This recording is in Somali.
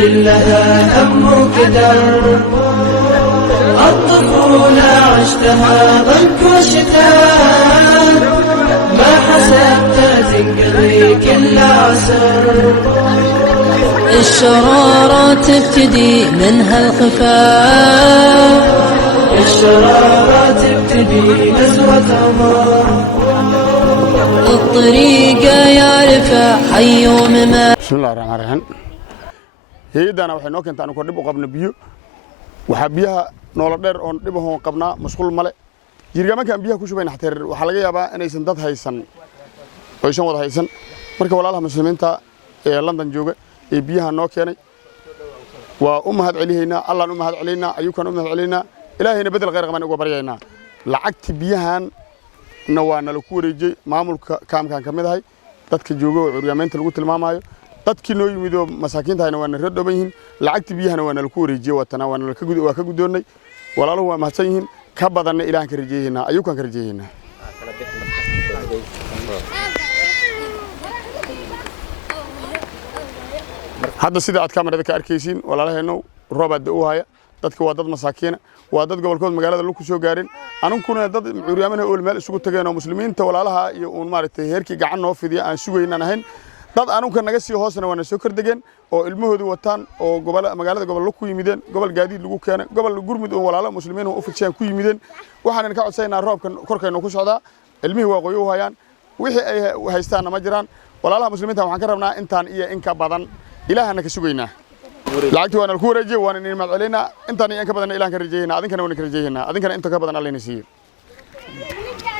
كلها هم وكدر، الطفولة عشتها ضنك وشتاء، ما حسبت تنقضي كل عسر. الشرارة تبتدي من هالخفاء، الشرارة تبتدي نزوة عمر، الطريقة يا رفع حي وممات. بسم الله الرحمن الرحيم. هيدانا waxay noo keentaan ku dhib u qabna biyo waxa biyaha noola dheer oo dhib ah oo qabnaa mashquul male jirgamakan biyaha ku shubayna xateer waxa laga yaabaa inaysan dad haysan oo shan wada haysan marka walaalaha muslimiinta ee London jooga ee biyaha noo keenay waa u mahad celiyeynaa Allah u mahad celiyeynaa ayukan u mahad celiyeynaa ilaahayna bedel khayr qaban uga baryaynaa lacagti biyahan nawaana la ku wareejay maamulka kaamkan kamid ahay dadka jooga oo curyaamaynta lagu tilmaamayo dadkii noo yimid oo masaakiinta ayna waana reer dhaban yihiin lacagti biyahana waana la ku wareejiyay watana waana la ka gudoonay walaaluhu waa mahadsan yihiin ka badanna ilaahan ka rajeeynaa ayukan ka rajeeynaa hadda sida aad kamarada ka arkaysiin walaalaheenu roobad u haya dadka waa dad masaakiina waa dad gobolkood magaalada lagu soo gaarin anunkuna dad curyaamana oo meel isugu tageen oo muslimiinta walaalaha iyo uun maartay heerkii gacan noo fidiya aan sugaynaan ahayn dad anunka naga sii hoosna wana soo kordhageen oo ilmahoodu wataan oo magaalada gobol ku yimideen gobol gaadiid lagu keenay gobol gurmud oo walaalo muslimiin oo u fidsan ku yimideen waxaan ka codsaynaa roobkan korkeena ku socda ilmihi waa qoyo hayaan wixii ay haystaan ma jiraan walaalaha muslimiinta waxaan ka rabnaa intaan iyo in ka badan ilaahana ka sugaynaa lacagti waana ku wareejiyay waana in macalina intaan iyo in ka badan ilaahan ka rajeeynaa adinkana waan ka rajeeynaa adinkana inta ka badan Allah inay siiyo